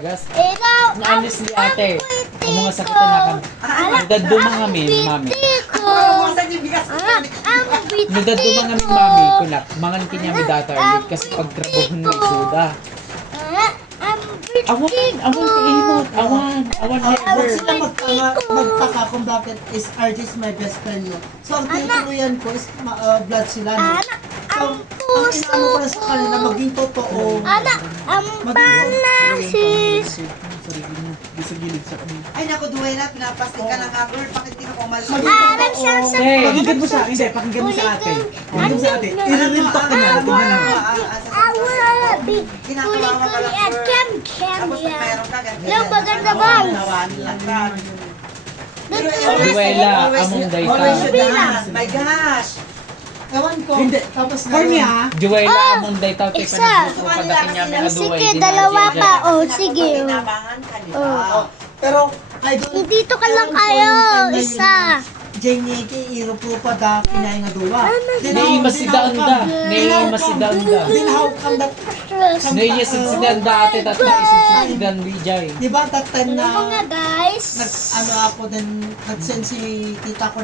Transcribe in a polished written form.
Gas. Ikaw ang Honestly, ate, ang mga sakit na kami. Nadadumang kami, mami. Nadadumang kami, mami. Kulak, mangan kinyami datarlit kasi pagtrabaho mo isuda. Awan never. Sila magtaka kung bakit is artist my best friend mo. So ang tinutuluyan ko is blood sila. No? So ang inaano ko lang sa kanila maging totoo. ang panasis. Ay, naku, duway na, pinapasting ka lang nga, girl. Bakit di ka pumalas? Alam siya sa Hey, Pakinggan mo sa akin, hindi, pakinggan mo sa ate. Pakinggan mo sa ate. I-real talk ka na, tingnan mo. I wanna be kuli-kuli at kem-kem Tapos pag yan. meron ka, ganyan. Yung maganda bang? Duwela, among dayta. My gosh! Ewan ko. Hindi. Tapos Corny Duwela, among dayta. Isa. Pagdating niya may aduway. Sige, dalawa pa. O, sige. Kinabangan ka, di Oh. ba? pero I don't Dito ka lang ewan ko kayo. yung time na yun Isa. na Jenyeki iro po pa da kinay nga duwa. Nei masidanda. Nei masidanda. Dinhaw kan dat. Nei masidanda ate tatla isiddan wijay. Di ba that time Ano na nga guys? ano ako din nag-send si tita ko